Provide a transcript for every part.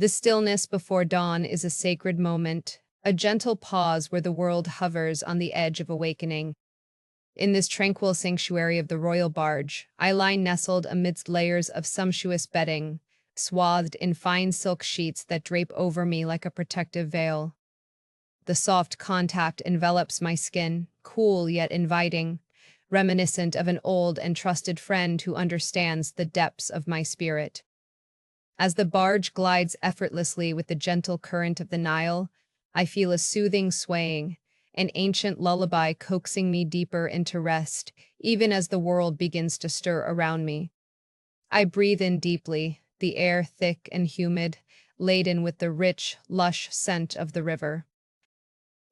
The stillness before dawn is a sacred moment, a gentle pause where the world hovers on the edge of awakening. In this tranquil sanctuary of the royal barge, I lie nestled amidst layers of sumptuous bedding, swathed in fine silk sheets that drape over me like a protective veil. The soft contact envelops my skin, cool yet inviting, reminiscent of an old and trusted friend who understands the depths of my spirit. As the barge glides effortlessly with the gentle current of the Nile, I feel a soothing swaying, an ancient lullaby coaxing me deeper into rest, even as the world begins to stir around me. I breathe in deeply, the air thick and humid, laden with the rich, lush scent of the river.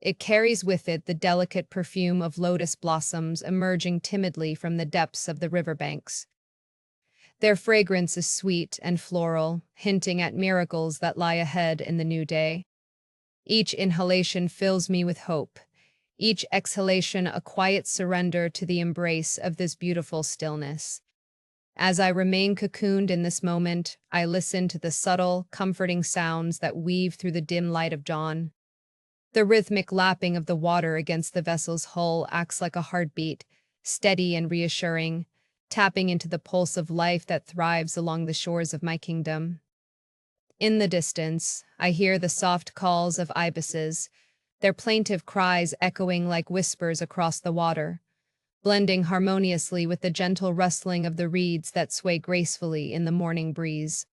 It carries with it the delicate perfume of lotus blossoms emerging timidly from the depths of the riverbanks. Their fragrance is sweet and floral, hinting at miracles that lie ahead in the new day. Each inhalation fills me with hope, each exhalation a quiet surrender to the embrace of this beautiful stillness. As I remain cocooned in this moment, I listen to the subtle, comforting sounds that weave through the dim light of dawn. The rhythmic lapping of the water against the vessel's hull acts like a heartbeat, steady and reassuring, tapping into the pulse of life that thrives along the shores of my kingdom. In the distance, I hear the soft calls of ibises, their plaintive cries echoing like whispers across the water, blending harmoniously with the gentle rustling of the reeds that sway gracefully in the morning breeze.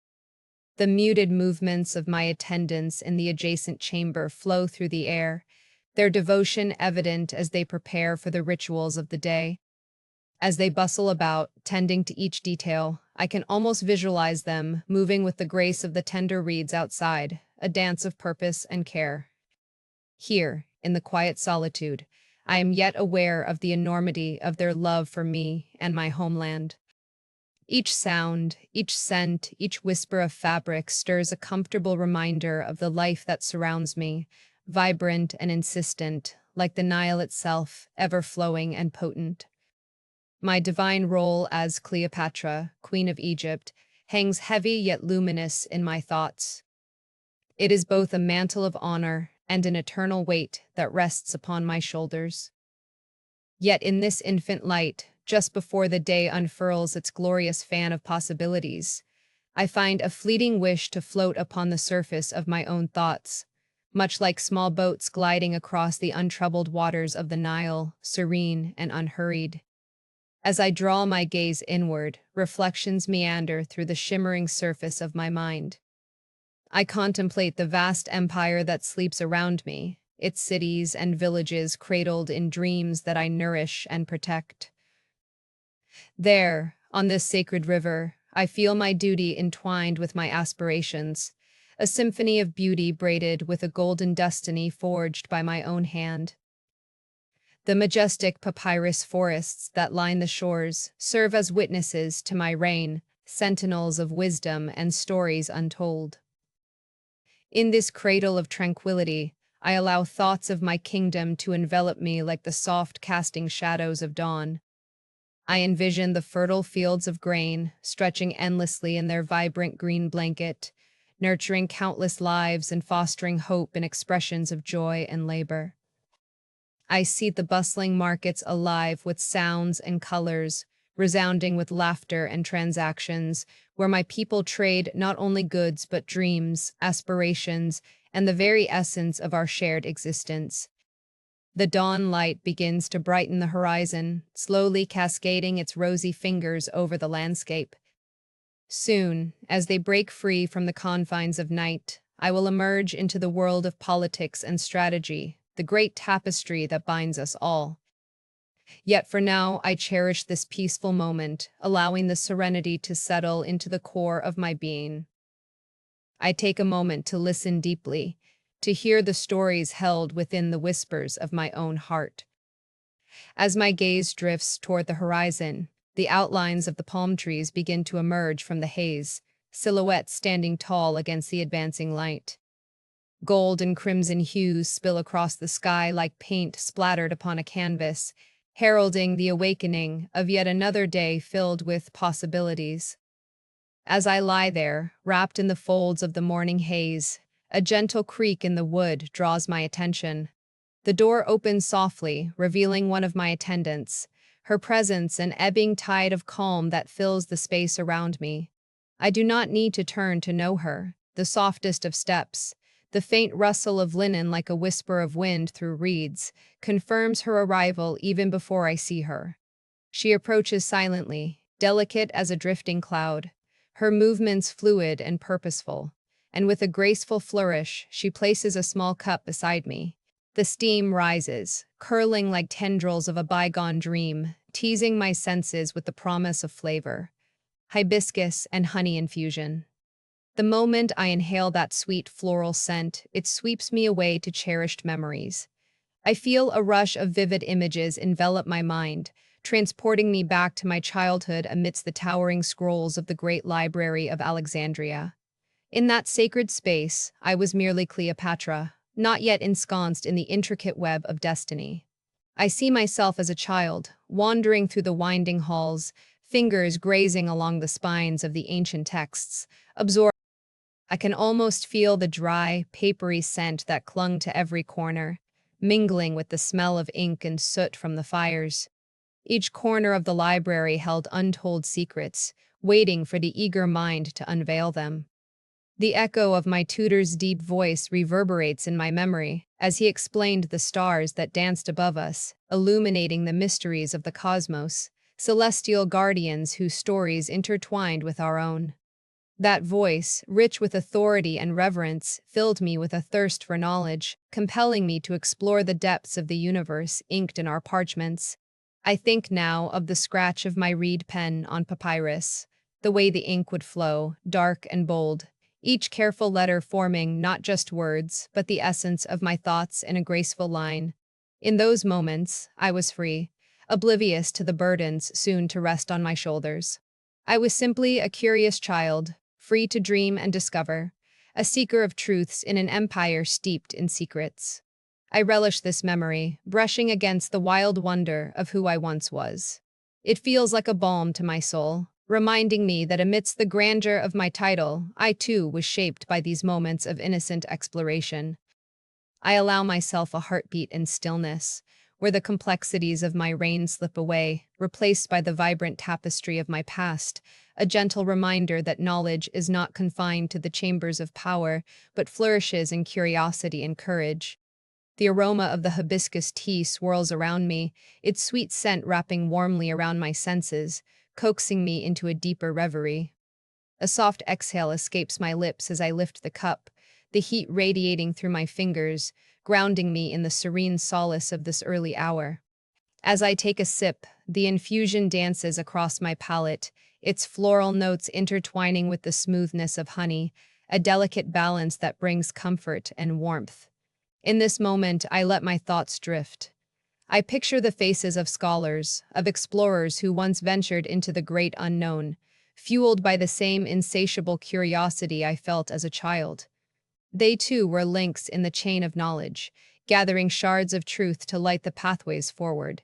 The muted movements of my attendants in the adjacent chamber flow through the air, their devotion evident as they prepare for the rituals of the day. As they bustle about, tending to each detail, I can almost visualize them moving with the grace of the tender reeds outside, a dance of purpose and care. Here, in the quiet solitude, I am yet aware of the enormity of their love for me and my homeland. Each sound, each scent, each whisper of fabric stirs a comfortable reminder of the life that surrounds me, vibrant and insistent, like the Nile itself, ever-flowing and potent. My divine role as Cleopatra, Queen of Egypt, hangs heavy yet luminous in my thoughts. It is both a mantle of honor and an eternal weight that rests upon my shoulders. Yet in this infant light, just before the day unfurls its glorious fan of possibilities, I find a fleeting wish to float upon the surface of my own thoughts, much like small boats gliding across the untroubled waters of the Nile, serene and unhurried. As I draw my gaze inward, reflections meander through the shimmering surface of my mind. I contemplate the vast empire that sleeps around me, its cities and villages cradled in dreams that I nourish and protect. There, on this sacred river, I feel my duty entwined with my aspirations, a symphony of beauty braided with a golden destiny forged by my own hand. The majestic papyrus forests that line the shores serve as witnesses to my reign, sentinels of wisdom and stories untold. In this cradle of tranquility, I allow thoughts of my kingdom to envelop me like the soft casting shadows of dawn. I envision the fertile fields of grain, stretching endlessly in their vibrant green blanket, nurturing countless lives and fostering hope in expressions of joy and labor. I see the bustling markets alive with sounds and colors, resounding with laughter and transactions, where my people trade not only goods but dreams, aspirations, and the very essence of our shared existence. The dawn light begins to brighten the horizon, slowly cascading its rosy fingers over the landscape. Soon, as they break free from the confines of night, I will emerge into the world of politics and strategy, the great tapestry that binds us all. Yet for now, I cherish this peaceful moment, allowing the serenity to settle into the core of my being. I take a moment to listen deeply, to hear the stories held within the whispers of my own heart. As my gaze drifts toward the horizon, the outlines of the palm trees begin to emerge from the haze, silhouettes standing tall against the advancing light. Gold and crimson hues spill across the sky like paint splattered upon a canvas, heralding the awakening of yet another day filled with possibilities. As I lie there, wrapped in the folds of the morning haze, a gentle creak in the wood draws my attention. The door opens softly, revealing one of my attendants, her presence an ebbing tide of calm that fills the space around me. I do not need to turn to know her. The softest of steps, the faint rustle of linen like a whisper of wind through reeds, confirms her arrival even before I see her. She approaches silently, delicate as a drifting cloud, her movements fluid and purposeful, and with a graceful flourish, she places a small cup beside me. The steam rises, curling like tendrils of a bygone dream, teasing my senses with the promise of flavor. Hibiscus and honey infusion. The moment I inhale that sweet floral scent, it sweeps me away to cherished memories. I feel a rush of vivid images envelop my mind, transporting me back to my childhood amidst the towering scrolls of the great library of Alexandria. In that sacred space, I was merely Cleopatra, not yet ensconced in the intricate web of destiny. I see myself as a child, wandering through the winding halls, fingers grazing along the spines of the ancient texts, absorbed. I can almost feel the dry, papery scent that clung to every corner, mingling with the smell of ink and soot from the fires. Each corner of the library held untold secrets, waiting for the eager mind to unveil them. The echo of my tutor's deep voice reverberates in my memory as he explained the stars that danced above us, illuminating the mysteries of the cosmos, celestial guardians whose stories intertwined with our own. That voice, rich with authority and reverence, filled me with a thirst for knowledge, compelling me to explore the depths of the universe inked in our parchments. I think now of the scratch of my reed pen on papyrus, the way the ink would flow, dark and bold, each careful letter forming not just words, but the essence of my thoughts in a graceful line. In those moments, I was free, oblivious to the burdens soon to rest on my shoulders. I was simply a curious child, free to dream and discover, a seeker of truths in an empire steeped in secrets. I relish this memory, brushing against the wild wonder of who I once was. It feels like a balm to my soul, reminding me that amidst the grandeur of my title, I too was shaped by these moments of innocent exploration. I allow myself a heartbeat in stillness, where the complexities of my reign slip away, replaced by the vibrant tapestry of my past, a gentle reminder that knowledge is not confined to the chambers of power, but flourishes in curiosity and courage. The aroma of the hibiscus tea swirls around me, its sweet scent wrapping warmly around my senses, coaxing me into a deeper reverie. A soft exhale escapes my lips as I lift the cup, the heat radiating through my fingers, grounding me in the serene solace of this early hour. As I take a sip, the infusion dances across my palate, its floral notes intertwining with the smoothness of honey, a delicate balance that brings comfort and warmth. In this moment, I let my thoughts drift. I picture the faces of scholars, of explorers who once ventured into the great unknown, fueled by the same insatiable curiosity I felt as a child. They too were links in the chain of knowledge, gathering shards of truth to light the pathways forward.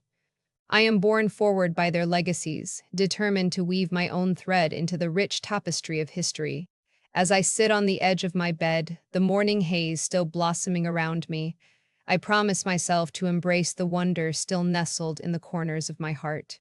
I am borne forward by their legacies, determined to weave my own thread into the rich tapestry of history. As I sit on the edge of my bed, the morning haze still blossoming around me, I promise myself to embrace the wonder still nestled in the corners of my heart.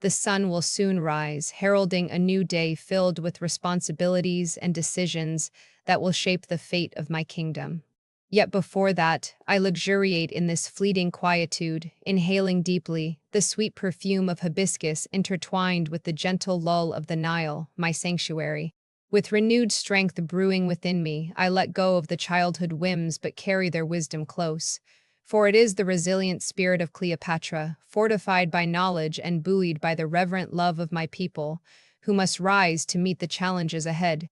The sun will soon rise, heralding a new day filled with responsibilities and decisions that will shape the fate of my kingdom. Yet before that, I luxuriate in this fleeting quietude, inhaling deeply the sweet perfume of hibiscus intertwined with the gentle lull of the Nile, my sanctuary. With renewed strength brewing within me, I let go of the childhood whims but carry their wisdom close. For it is the resilient spirit of Cleopatra, fortified by knowledge and buoyed by the reverent love of my people, who must rise to meet the challenges ahead.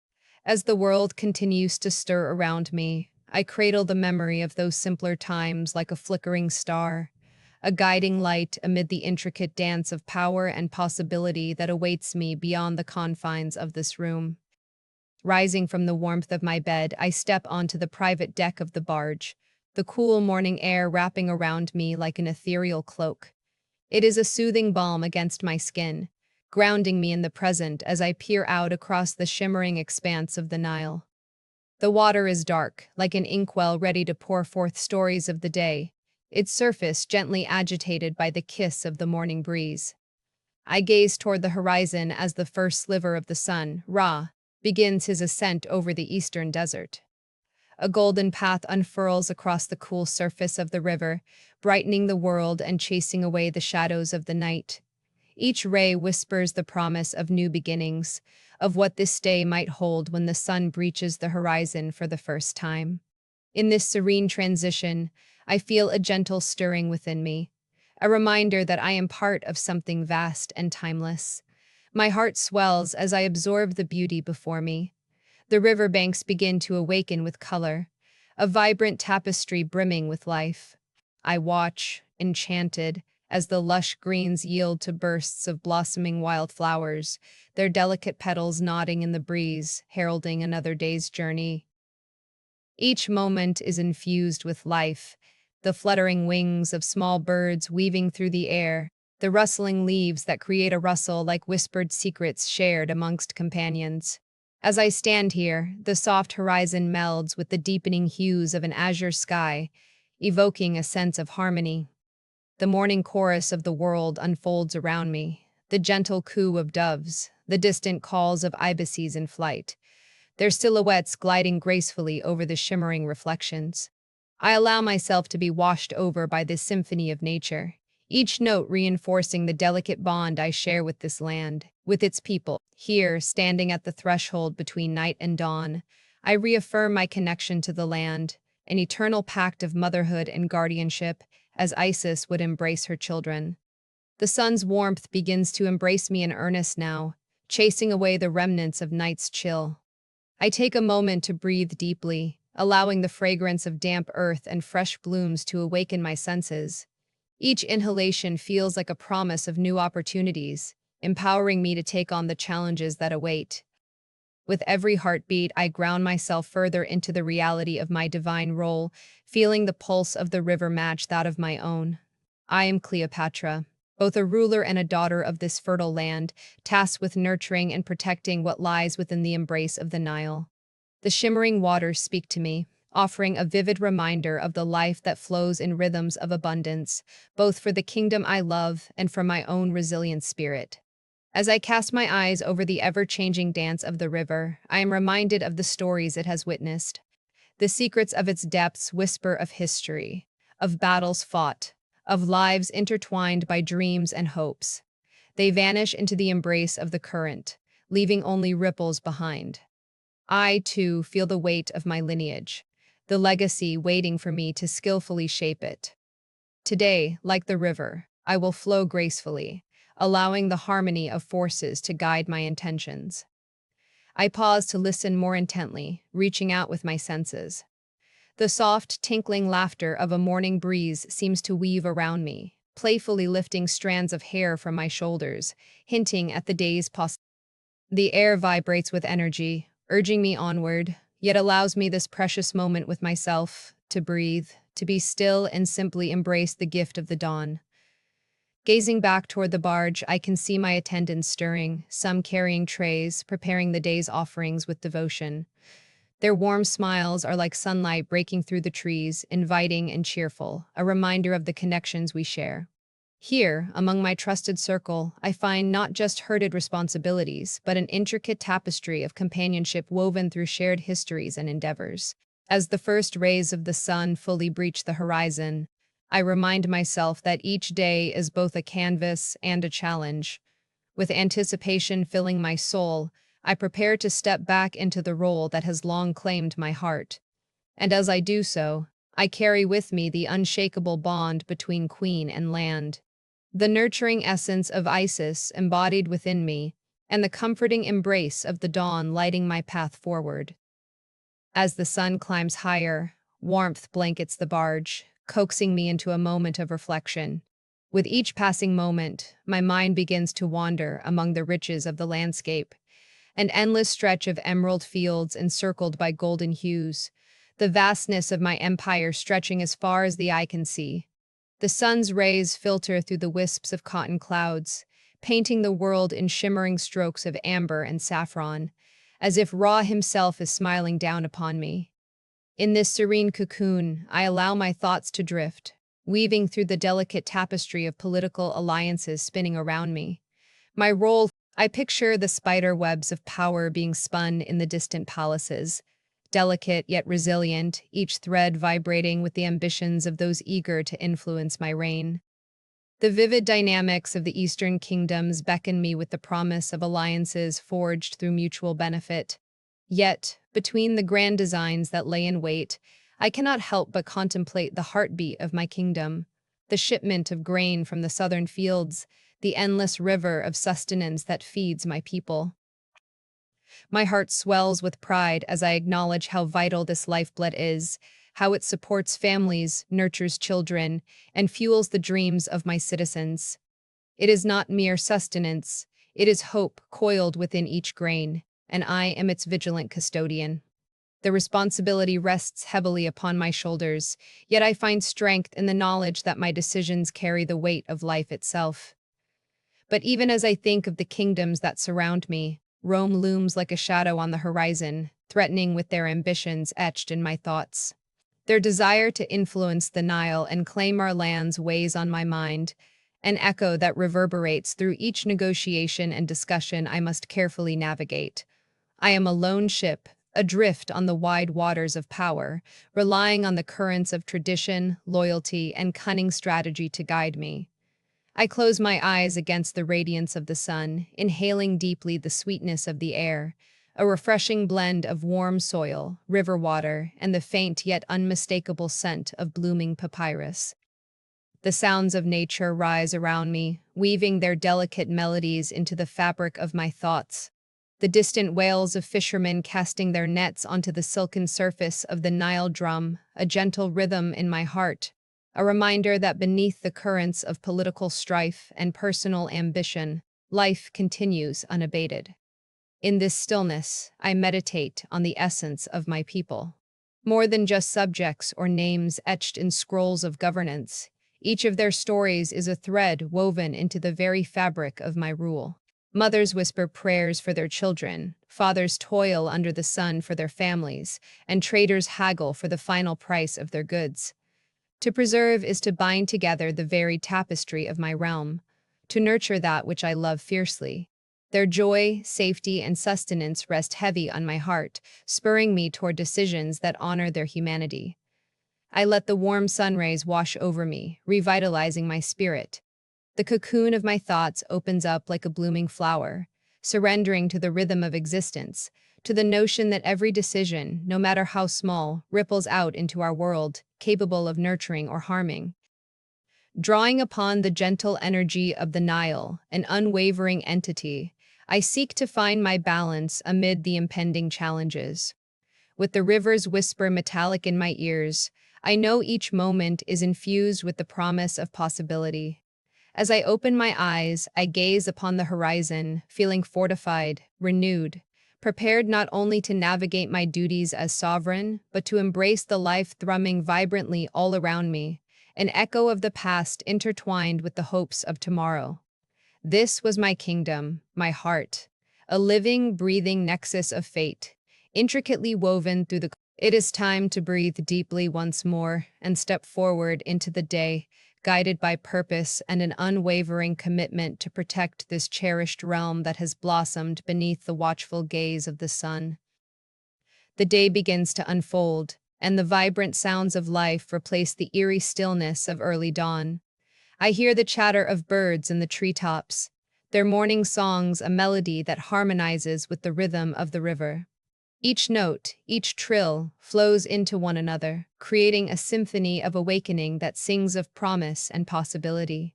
As the world continues to stir around me, I cradle the memory of those simpler times like a flickering star, a guiding light amid the intricate dance of power and possibility that awaits me beyond the confines of this room. Rising from the warmth of my bed, I step onto the private deck of the barge, the cool morning air wrapping around me like an ethereal cloak. It is a soothing balm against my skin, grounding me in the present as I peer out across the shimmering expanse of the Nile. The water is dark, like an inkwell ready to pour forth stories of the day, its surface gently agitated by the kiss of the morning breeze. I gaze toward the horizon as the first sliver of the sun, Ra, begins his ascent over the eastern desert. A golden path unfurls across the cool surface of the river, brightening the world and chasing away the shadows of the night. Each ray whispers the promise of new beginnings, of what this day might hold when the sun breaches the horizon for the first time. In this serene transition, I feel a gentle stirring within me, a reminder that I am part of something vast and timeless. My heart swells as I absorb the beauty before me. The riverbanks begin to awaken with color, a vibrant tapestry brimming with life. I watch, enchanted, as the lush greens yield to bursts of blossoming wildflowers, their delicate petals nodding in the breeze, heralding another day's journey. Each moment is infused with life, the fluttering wings of small birds weaving through the air, the rustling leaves that create a rustle like whispered secrets shared amongst companions. As I stand here, the soft horizon melds with the deepening hues of an azure sky, evoking a sense of harmony. The morning chorus of the world unfolds around me, the gentle coo of doves, the distant calls of ibises in flight, their silhouettes gliding gracefully over the shimmering reflections. I allow myself to be washed over by this symphony of nature, each note reinforcing the delicate bond I share with this land, with its people. Here, standing at the threshold between night and dawn, I reaffirm my connection to the land, an eternal pact of motherhood and guardianship, as Isis would embrace her children. The sun's warmth begins to embrace me in earnest now, chasing away the remnants of night's chill. I take a moment to breathe deeply, allowing the fragrance of damp earth and fresh blooms to awaken my senses. Each inhalation feels like a promise of new opportunities, empowering me to take on the challenges that await. With every heartbeat, I ground myself further into the reality of my divine role, feeling the pulse of the river match that of my own. I am Cleopatra, both a ruler and a daughter of this fertile land, tasked with nurturing and protecting what lies within the embrace of the Nile. The shimmering waters speak to me, offering a vivid reminder of the life that flows in rhythms of abundance, both for the kingdom I love and for my own resilient spirit. As I cast my eyes over the ever-changing dance of the river, I am reminded of the stories it has witnessed. The secrets of its depths whisper of history, of battles fought, of lives intertwined by dreams and hopes. They vanish into the embrace of the current, leaving only ripples behind. I, too, feel the weight of my lineage, the legacy waiting for me to skillfully shape it. Today, like the river, I will flow gracefully, allowing the harmony of forces to guide my intentions. I pause to listen more intently, reaching out with my senses. The soft, tinkling laughter of a morning breeze seems to weave around me, playfully lifting strands of hair from my shoulders, hinting at the day's possibility. The air vibrates with energy, urging me onward, yet allows me this precious moment with myself, to breathe, to be still and simply embrace the gift of the dawn. Gazing back toward the barge, I can see my attendants stirring, some carrying trays, preparing the day's offerings with devotion. Their warm smiles are like sunlight breaking through the trees, inviting and cheerful, a reminder of the connections we share. Here, among my trusted circle, I find not just herded responsibilities, but an intricate tapestry of companionship woven through shared histories and endeavors. As the first rays of the sun fully breach the horizon, I remind myself that each day is both a canvas and a challenge. With anticipation filling my soul, I prepare to step back into the role that has long claimed my heart. And as I do so, I carry with me the unshakable bond between queen and land, the nurturing essence of Isis embodied within me, and the comforting embrace of the dawn lighting my path forward. As the sun climbs higher, warmth blankets the barge, coaxing me into a moment of reflection. With each passing moment, my mind begins to wander among the riches of the landscape, an endless stretch of emerald fields encircled by golden hues, the vastness of my empire stretching as far as the eye can see. The sun's rays filter through the wisps of cotton clouds, painting the world in shimmering strokes of amber and saffron, as if Ra himself is smiling down upon me. In this serene cocoon, I allow my thoughts to drift, weaving through the delicate tapestry of political alliances spinning around me. My role, I picture the spider webs of power being spun in the distant palaces, delicate yet resilient, each thread vibrating with the ambitions of those eager to influence my reign. The vivid dynamics of the Eastern kingdoms beckon me with the promise of alliances forged through mutual benefit. Yet, between the grand designs that lay in wait, I cannot help but contemplate the heartbeat of my kingdom, the shipment of grain from the southern fields, the endless river of sustenance that feeds my people. My heart swells with pride as I acknowledge how vital this lifeblood is, how it supports families, nurtures children, and fuels the dreams of my citizens. It is not mere sustenance, it is hope coiled within each grain, and I am its vigilant custodian. The responsibility rests heavily upon my shoulders, yet I find strength in the knowledge that my decisions carry the weight of life itself. But even as I think of the kingdoms that surround me, Rome looms like a shadow on the horizon, threatening with their ambitions etched in my thoughts. Their desire to influence the Nile and claim our lands weighs on my mind, an echo that reverberates through each negotiation and discussion I must carefully navigate. I am a lone ship, adrift on the wide waters of power, relying on the currents of tradition, loyalty, and cunning strategy to guide me. I close my eyes against the radiance of the sun, inhaling deeply the sweetness of the air, a refreshing blend of warm soil, river water, and the faint yet unmistakable scent of blooming papyrus. The sounds of nature rise around me, weaving their delicate melodies into the fabric of my thoughts. The distant wails of fishermen casting their nets onto the silken surface of the Nile drum, a gentle rhythm in my heart, a reminder that beneath the currents of political strife and personal ambition, life continues unabated. In this stillness, I meditate on the essence of my people. More than just subjects or names etched in scrolls of governance, each of their stories is a thread woven into the very fabric of my rule. Mothers whisper prayers for their children, fathers toil under the sun for their families, and traders haggle for the final price of their goods. To preserve is to bind together the very tapestry of my realm, to nurture that which I love fiercely. Their joy, safety, and sustenance rest heavy on my heart, spurring me toward decisions that honor their humanity. I let the warm sun rays wash over me, revitalizing my spirit. The cocoon of my thoughts opens up like a blooming flower, surrendering to the rhythm of existence, to the notion that every decision, no matter how small, ripples out into our world, capable of nurturing or harming. Drawing upon the gentle energy of the Nile, an unwavering entity, I seek to find my balance amid the impending challenges. With the river's whisper metallic in my ears, I know each moment is infused with the promise of possibility. As I open my eyes, I gaze upon the horizon, feeling fortified, renewed, prepared not only to navigate my duties as sovereign, but to embrace the life thrumming vibrantly all around me, an echo of the past intertwined with the hopes of tomorrow. This was my kingdom, my heart, a living, breathing nexus of fate, intricately woven through the... It is time to breathe deeply once more and step forward into the day, guided by purpose and an unwavering commitment to protect this cherished realm that has blossomed beneath the watchful gaze of the sun. The day begins to unfold, and the vibrant sounds of life replace the eerie stillness of early dawn. I hear the chatter of birds in the treetops, their morning songs a melody that harmonizes with the rhythm of the river. Each note, each trill, flows into one another, creating a symphony of awakening that sings of promise and possibility.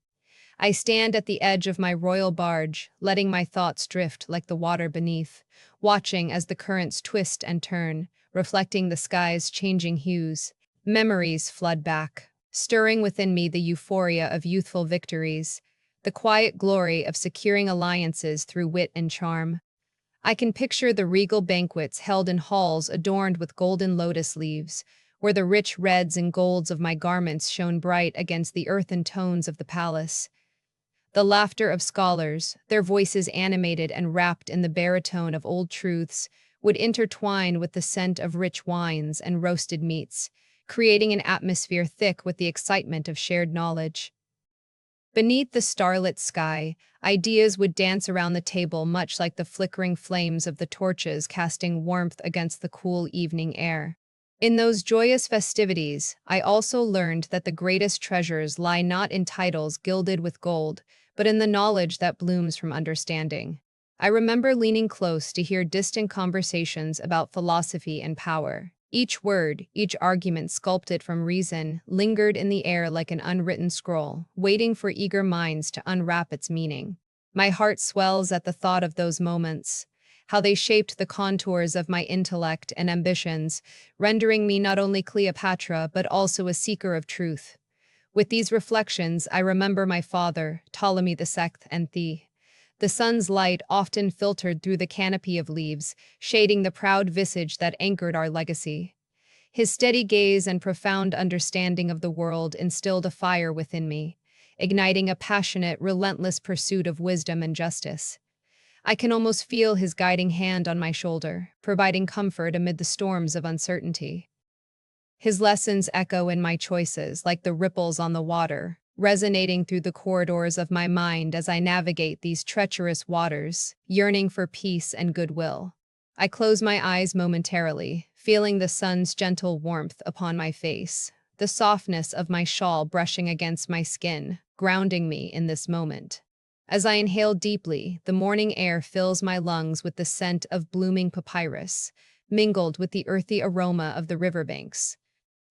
I stand at the edge of my royal barge, letting my thoughts drift like the water beneath, watching as the currents twist and turn, reflecting the sky's changing hues. Memories flood back, stirring within me the euphoria of youthful victories, the quiet glory of securing alliances through wit and charm. I can picture the regal banquets held in halls adorned with golden lotus leaves, where the rich reds and golds of my garments shone bright against the earthen tones of the palace. The laughter of scholars, their voices animated and wrapped in the baritone of old truths, would intertwine with the scent of rich wines and roasted meats, creating an atmosphere thick with the excitement of shared knowledge. Beneath the starlit sky, ideas would dance around the table much like the flickering flames of the torches casting warmth against the cool evening air. In those joyous festivities, I also learned that the greatest treasures lie not in titles gilded with gold, but in the knowledge that blooms from understanding. I remember leaning close to hear distant conversations about philosophy and power. Each word, each argument sculpted from reason, lingered in the air like an unwritten scroll, waiting for eager minds to unwrap its meaning. My heart swells at the thought of those moments, how they shaped the contours of my intellect and ambitions, rendering me not only Cleopatra but also a seeker of truth. With these reflections, I remember my father, Ptolemy II, and the sun's light often filtered through the canopy of leaves, shading the proud visage that anchored our legacy. His steady gaze and profound understanding of the world instilled a fire within me, igniting a passionate, relentless pursuit of wisdom and justice. I can almost feel his guiding hand on my shoulder, providing comfort amid the storms of uncertainty. His lessons echo in my choices like the ripples on the water, resonating through the corridors of my mind as I navigate these treacherous waters, yearning for peace and goodwill. I close my eyes momentarily, feeling the sun's gentle warmth upon my face, the softness of my shawl brushing against my skin, grounding me in this moment. As I inhale deeply, the morning air fills my lungs with the scent of blooming papyrus, mingled with the earthy aroma of the riverbanks.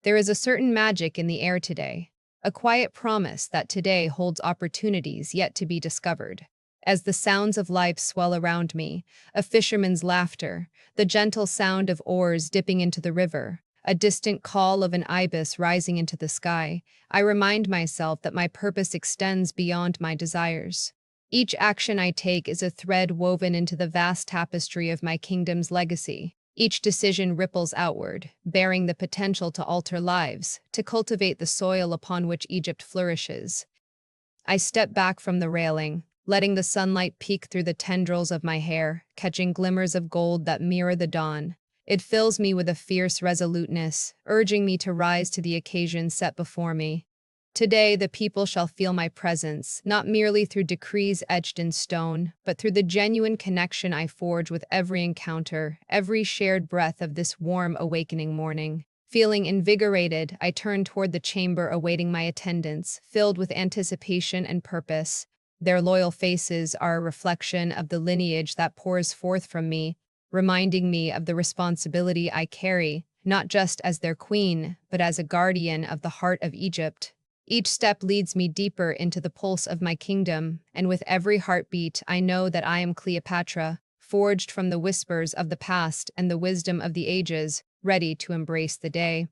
There is a certain magic in the air today, a quiet promise that today holds opportunities yet to be discovered. As the sounds of life swell around me, a fisherman's laughter, the gentle sound of oars dipping into the river, a distant call of an ibis rising into the sky, I remind myself that my purpose extends beyond my desires. Each action I take is a thread woven into the vast tapestry of my kingdom's legacy. Each decision ripples outward, bearing the potential to alter lives, to cultivate the soil upon which Egypt flourishes. I step back from the railing, letting the sunlight peek through the tendrils of my hair, catching glimmers of gold that mirror the dawn. It fills me with a fierce resoluteness, urging me to rise to the occasion set before me. Today the people shall feel my presence, not merely through decrees etched in stone, but through the genuine connection I forge with every encounter, every shared breath of this warm awakening morning. Feeling invigorated, I turn toward the chamber awaiting my attendants, filled with anticipation and purpose. Their loyal faces are a reflection of the lineage that pours forth from me, reminding me of the responsibility I carry, not just as their queen, but as a guardian of the heart of Egypt. Each step leads me deeper into the pulse of my kingdom, and with every heartbeat I know that I am Cleopatra, forged from the whispers of the past and the wisdom of the ages, ready to embrace the day.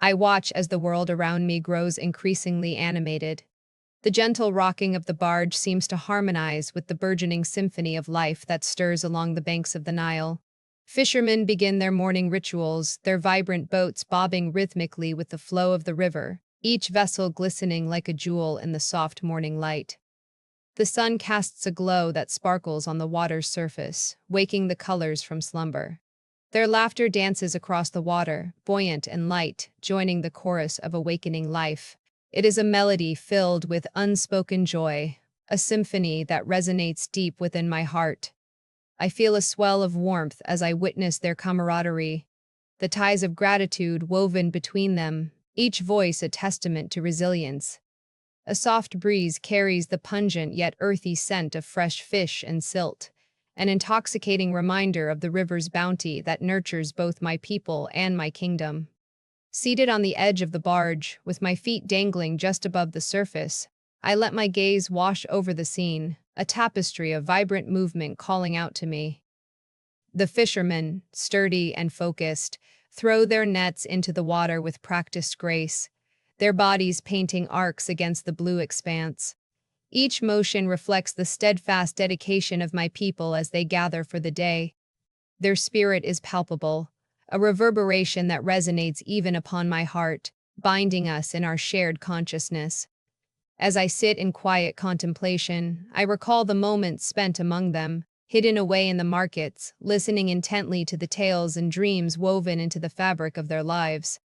I watch as the world around me grows increasingly animated. The gentle rocking of the barge seems to harmonize with the burgeoning symphony of life that stirs along the banks of the Nile. Fishermen begin their morning rituals, their vibrant boats bobbing rhythmically with the flow of the river, each vessel glistening like a jewel in the soft morning light. The sun casts a glow that sparkles on the water's surface, waking the colors from slumber. Their laughter dances across the water, buoyant and light, joining the chorus of awakening life. It is a melody filled with unspoken joy, a symphony that resonates deep within my heart. I feel a swell of warmth as I witness their camaraderie, the ties of gratitude woven between them, each voice a testament to resilience. A soft breeze carries the pungent yet earthy scent of fresh fish and silt, an intoxicating reminder of the river's bounty that nurtures both my people and my kingdom. Seated on the edge of the barge, with my feet dangling just above the surface, I let my gaze wash over the scene, a tapestry of vibrant movement calling out to me. The fishermen, sturdy and focused, throw their nets into the water with practiced grace, their bodies painting arcs against the blue expanse. Each motion reflects the steadfast dedication of my people as they gather for the day. Their spirit is palpable, a reverberation that resonates even upon my heart, binding us in our shared consciousness. As I sit in quiet contemplation, I recall the moments spent among them, hidden away in the markets, listening intently to the tales and dreams woven into the fabric of their lives.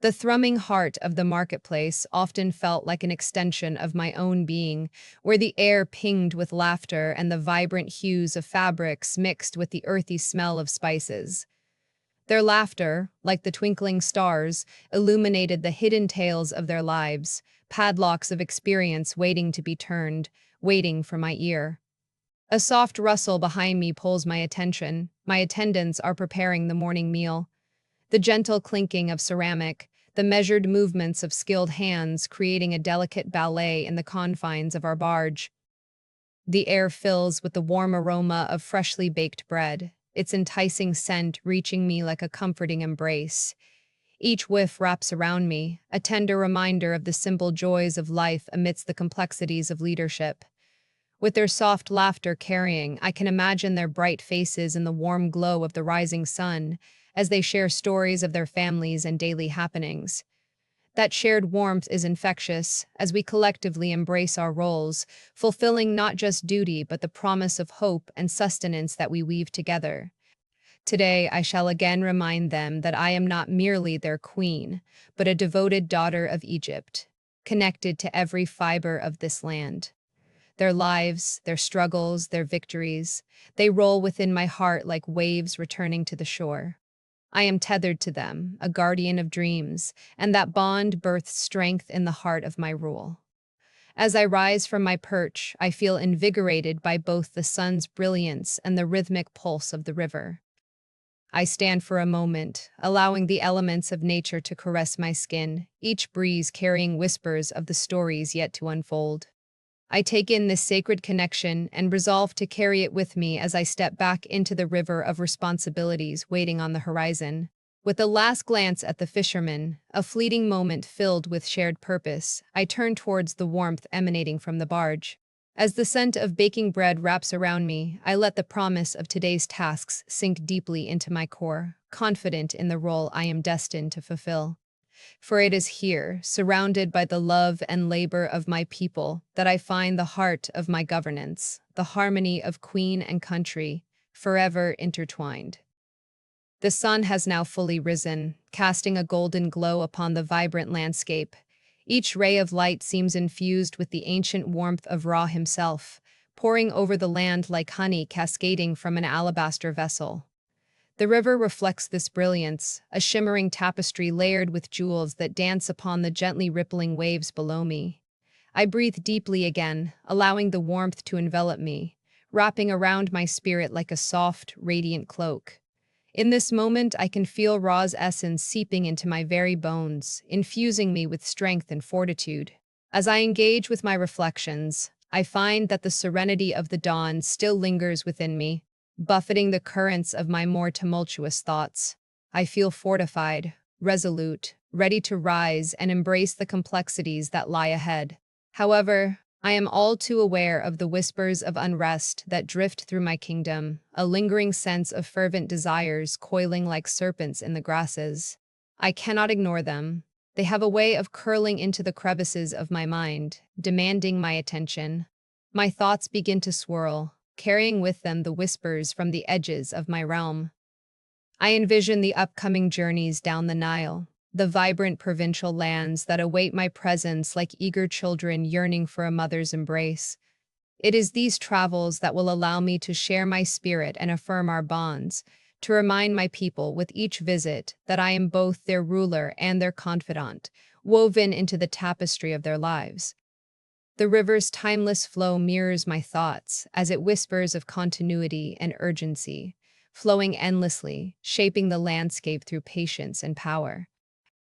The thrumming heart of the marketplace often felt like an extension of my own being, where the air pinged with laughter and the vibrant hues of fabrics mixed with the earthy smell of spices. Their laughter, like the twinkling stars, illuminated the hidden tales of their lives, padlocks of experience waiting to be turned, waiting for my ear. A soft rustle behind me pulls my attention. My attendants are preparing the morning meal. The gentle clinking of ceramic, the measured movements of skilled hands creating a delicate ballet in the confines of our barge. The air fills with the warm aroma of freshly baked bread, its enticing scent reaching me like a comforting embrace. Each whiff wraps around me, a tender reminder of the simple joys of life amidst the complexities of leadership. With their soft laughter carrying, I can imagine their bright faces in the warm glow of the rising sun as they share stories of their families and daily happenings. That shared warmth is infectious as we collectively embrace our roles, fulfilling not just duty but the promise of hope and sustenance that we weave together. Today, I shall again remind them that I am not merely their queen, but a devoted daughter of Egypt, connected to every fiber of this land. Their lives, their struggles, their victories, they roll within my heart like waves returning to the shore. I am tethered to them, a guardian of dreams, and that bond births strength in the heart of my rule. As I rise from my perch, I feel invigorated by both the sun's brilliance and the rhythmic pulse of the river. I stand for a moment, allowing the elements of nature to caress my skin, each breeze carrying whispers of the stories yet to unfold. I take in this sacred connection and resolve to carry it with me as I step back into the river of responsibilities waiting on the horizon. With a last glance at the fishermen, a fleeting moment filled with shared purpose, I turn towards the warmth emanating from the barge. As the scent of baking bread wraps around me, I let the promise of today's tasks sink deeply into my core, confident in the role I am destined to fulfill. For it is here, surrounded by the love and labor of my people, that I find the heart of my governance, the harmony of queen and country, forever intertwined. The sun has now fully risen, casting a golden glow upon the vibrant landscape. Each ray of light seems infused with the ancient warmth of Ra himself, pouring over the land like honey cascading from an alabaster vessel. The river reflects this brilliance, a shimmering tapestry layered with jewels that dance upon the gently rippling waves below me. I breathe deeply again, allowing the warmth to envelop me, wrapping around my spirit like a soft, radiant cloak. In this moment, I can feel Ra's essence seeping into my very bones, infusing me with strength and fortitude. As I engage with my reflections, I find that the serenity of the dawn still lingers within me, buffeting the currents of my more tumultuous thoughts. I feel fortified, resolute, ready to rise and embrace the complexities that lie ahead. However, I am all too aware of the whispers of unrest that drift through my kingdom, a lingering sense of fervent desires coiling like serpents in the grasses. I cannot ignore them. They have a way of curling into the crevices of my mind, demanding my attention. My thoughts begin to swirl, carrying with them the whispers from the edges of my realm. I envision the upcoming journeys down the Nile, the vibrant provincial lands that await my presence like eager children yearning for a mother's embrace. It is these travels that will allow me to share my spirit and affirm our bonds, to remind my people with each visit that I am both their ruler and their confidant, woven into the tapestry of their lives. The river's timeless flow mirrors my thoughts as it whispers of continuity and urgency, flowing endlessly, shaping the landscape through patience and power.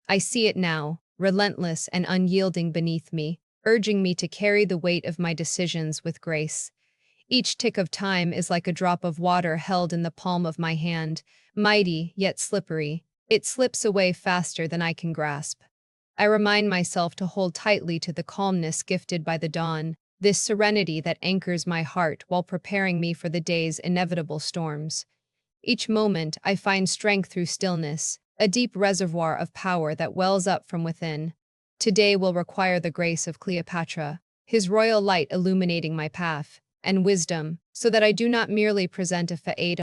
I see it now, relentless and unyielding beneath me, urging me to carry the weight of my decisions with grace. Each tick of time is like a drop of water held in the palm of my hand, mighty yet slippery. It slips away faster than I can grasp. I remind myself to hold tightly to the calmness gifted by the dawn, this serenity that anchors my heart while preparing me for the day's inevitable storms. Each moment, I find strength through stillness, a deep reservoir of power that wells up from within. Today will require the grace of Cleopatra, his royal light illuminating my path, and wisdom, so that I do not merely present a fade.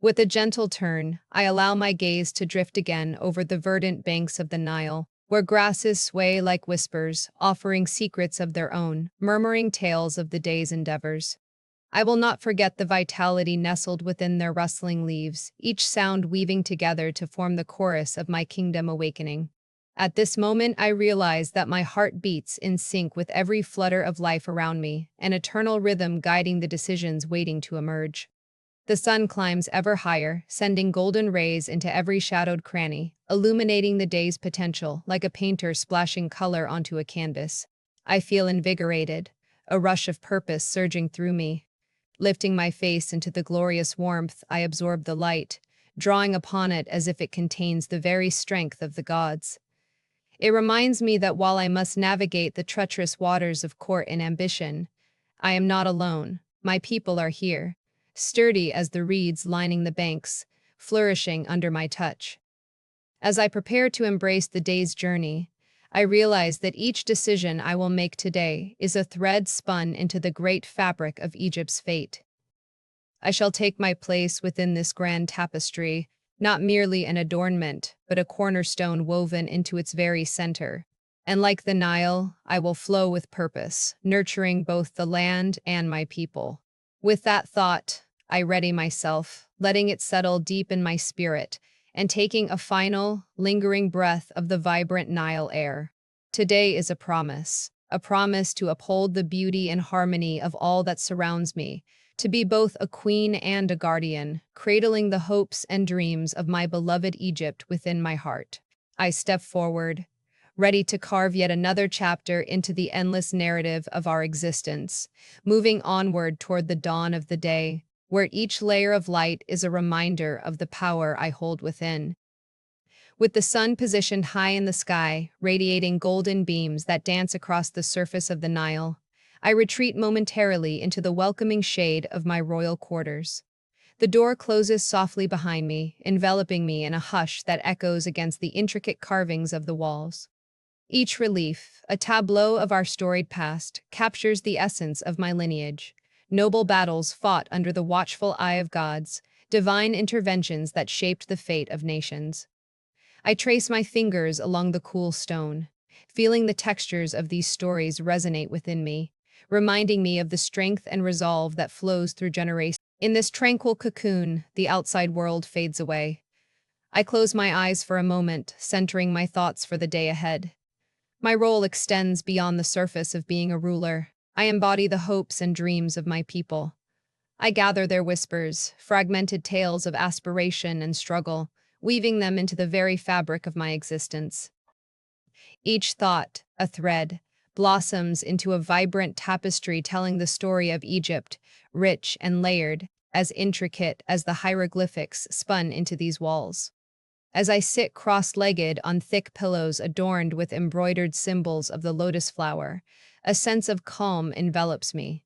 With a gentle turn, I allow my gaze to drift again over the verdant banks of the Nile, where grasses sway like whispers, offering secrets of their own, murmuring tales of the day's endeavors. I will not forget the vitality nestled within their rustling leaves, each sound weaving together to form the chorus of my kingdom awakening. At this moment, I realize that my heart beats in sync with every flutter of life around me, an eternal rhythm guiding the decisions waiting to emerge. The sun climbs ever higher, sending golden rays into every shadowed cranny, illuminating the day's potential like a painter splashing color onto a canvas. I feel invigorated, a rush of purpose surging through me. Lifting my face into the glorious warmth, I absorb the light, drawing upon it as if it contains the very strength of the gods. It reminds me that while I must navigate the treacherous waters of court and ambition, I am not alone. My people are here, sturdy as the reeds lining the banks, flourishing under my touch. As I prepare to embrace the day's journey, I realize that each decision I will make today is a thread spun into the great fabric of Egypt's fate. I shall take my place within this grand tapestry, not merely an adornment, but a cornerstone woven into its very center. And like the Nile, I will flow with purpose, nurturing both the land and my people. With that thought, I ready myself, letting it settle deep in my spirit, and taking a final, lingering breath of the vibrant Nile air. Today is a promise to uphold the beauty and harmony of all that surrounds me, to be both a queen and a guardian, cradling the hopes and dreams of my beloved Egypt within my heart. I step forward, ready to carve yet another chapter into the endless narrative of our existence, moving onward toward the dawn of the day, where each layer of light is a reminder of the power I hold within. With the sun positioned high in the sky, radiating golden beams that dance across the surface of the Nile, I retreat momentarily into the welcoming shade of my royal quarters. The door closes softly behind me, enveloping me in a hush that echoes against the intricate carvings of the walls. Each relief, a tableau of our storied past, captures the essence of my lineage. Noble battles fought under the watchful eye of gods, divine interventions that shaped the fate of nations. I trace my fingers along the cool stone, feeling the textures of these stories resonate within me, reminding me of the strength and resolve that flows through generations. In this tranquil cocoon, the outside world fades away. I close my eyes for a moment, centering my thoughts for the day ahead. My role extends beyond the surface of being a ruler. I embody the hopes and dreams of my people. I gather their whispers, fragmented tales of aspiration and struggle, weaving them into the very fabric of my existence. Each thought, a thread, blossoms into a vibrant tapestry telling the story of Egypt, rich and layered, as intricate as the hieroglyphics spun into these walls. As I sit cross-legged on thick pillows adorned with embroidered symbols of the lotus flower, a sense of calm envelops me.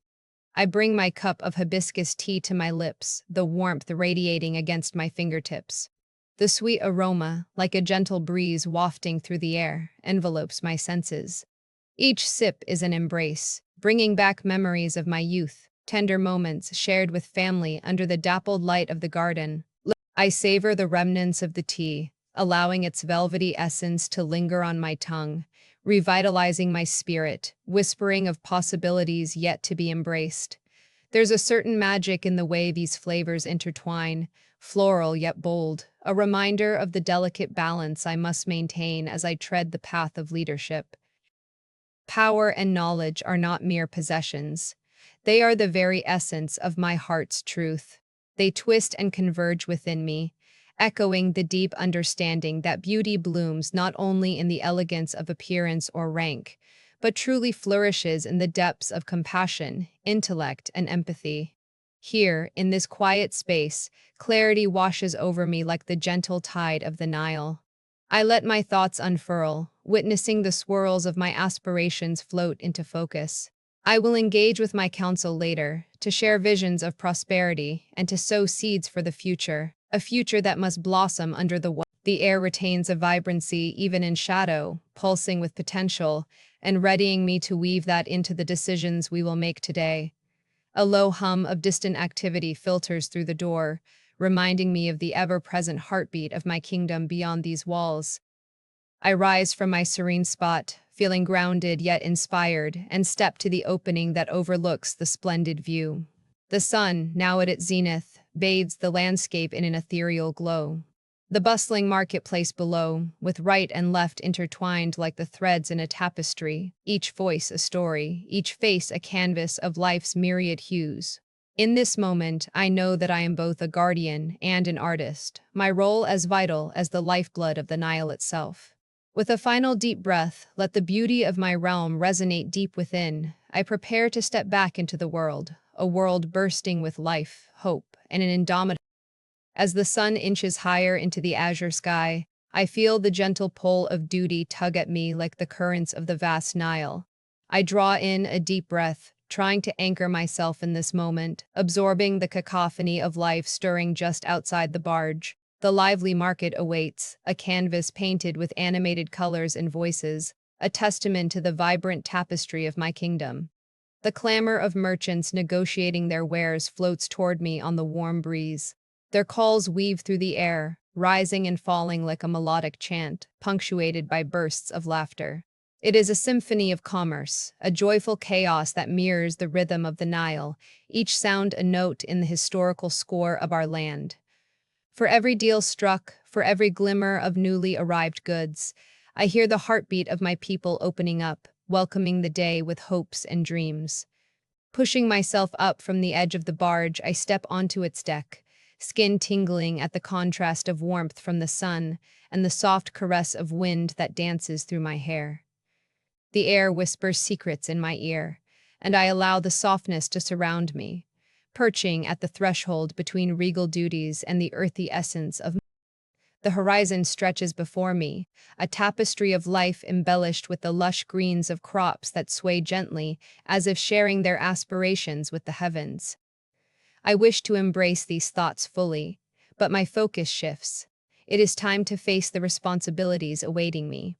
I bring my cup of hibiscus tea to my lips, the warmth radiating against my fingertips. The sweet aroma, like a gentle breeze wafting through the air, envelopes my senses. Each sip is an embrace, bringing back memories of my youth, tender moments shared with family under the dappled light of the garden. I savor the remnants of the tea, allowing its velvety essence to linger on my tongue, revitalizing my spirit, whispering of possibilities yet to be embraced. There's a certain magic in the way these flavors intertwine, floral yet bold, a reminder of the delicate balance I must maintain as I tread the path of leadership. Power and knowledge are not mere possessions. They are the very essence of my heart's truth. They twist and converge within me, echoing the deep understanding that beauty blooms not only in the elegance of appearance or rank, but truly flourishes in the depths of compassion, intellect, and empathy. Here, in this quiet space, clarity washes over me like the gentle tide of the Nile. I let my thoughts unfurl, witnessing the swirls of my aspirations float into focus. I will engage with my council later, to share visions of prosperity and to sow seeds for the future, a future that must blossom under the The air retains a vibrancy even in shadow, pulsing with potential, and readying me to weave that into the decisions we will make today. A low hum of distant activity filters through the door, reminding me of the ever-present heartbeat of my kingdom beyond these walls. I rise from my serene spot, feeling grounded yet inspired, and step to the opening that overlooks the splendid view. The sun, now at its zenith, bathes the landscape in an ethereal glow. The bustling marketplace below, with right and left intertwined like the threads in a tapestry, each voice a story, each face a canvas of life's myriad hues. In this moment, I know that I am both a guardian and an artist, my role as vital as the lifeblood of the Nile itself. With a final deep breath, let the beauty of my realm resonate deep within. I prepare to step back into the world, a world bursting with life, hope, and an indomitable. As the sun inches higher into the azure sky, I feel the gentle pull of duty tug at me like the currents of the vast Nile. I draw in a deep breath, trying to anchor myself in this moment, absorbing the cacophony of life stirring just outside the barge. The lively market awaits, a canvas painted with animated colors and voices, a testament to the vibrant tapestry of my kingdom. The clamor of merchants negotiating their wares floats toward me on the warm breeze. Their calls weave through the air, rising and falling like a melodic chant, punctuated by bursts of laughter. It is a symphony of commerce, a joyful chaos that mirrors the rhythm of the Nile, each sound a note in the historical score of our land. For every deal struck, for every glimmer of newly arrived goods, I hear the heartbeat of my people opening up, welcoming the day with hopes and dreams. Pushing myself up from the edge of the barge, I step onto its deck, skin tingling at the contrast of warmth from the sun and the soft caress of wind that dances through my hair. The air whispers secrets in my ear, and I allow the softness to surround me, perching at the threshold between regal duties and the earthy essence of. The horizon stretches before me, a tapestry of life embellished with the lush greens of crops that sway gently, as if sharing their aspirations with the heavens. I wish to embrace these thoughts fully, but my focus shifts. It is time to face the responsibilities awaiting me.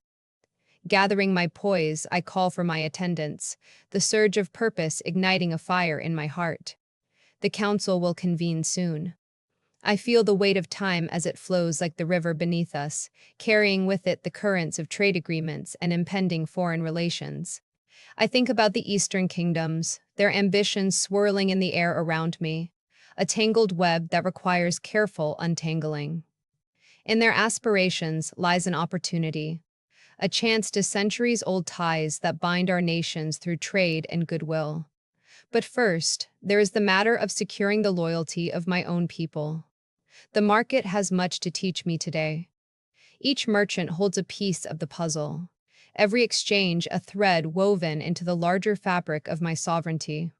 Gathering my poise, I call for my attendants, the surge of purpose igniting a fire in my heart. The council will convene soon. I feel the weight of time as it flows like the river beneath us, carrying with it the currents of trade agreements and impending foreign relations. I think about the Eastern kingdoms, their ambitions swirling in the air around me, a tangled web that requires careful untangling. In their aspirations lies an opportunity, a chance to centuries-old ties that bind our nations through trade and goodwill. But first, there is the matter of securing the loyalty of my own people. The market has much to teach me today. Each merchant holds a piece of the puzzle, every exchange a thread woven into the larger fabric of my sovereignty.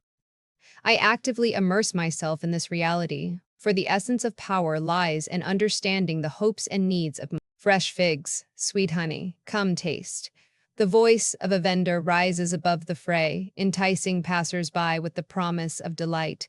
I actively immerse myself in this reality, for the essence of power lies in understanding the hopes and needs of fresh figs, sweet honey, come taste. The voice of a vendor rises above the fray, enticing passers-by with the promise of delight.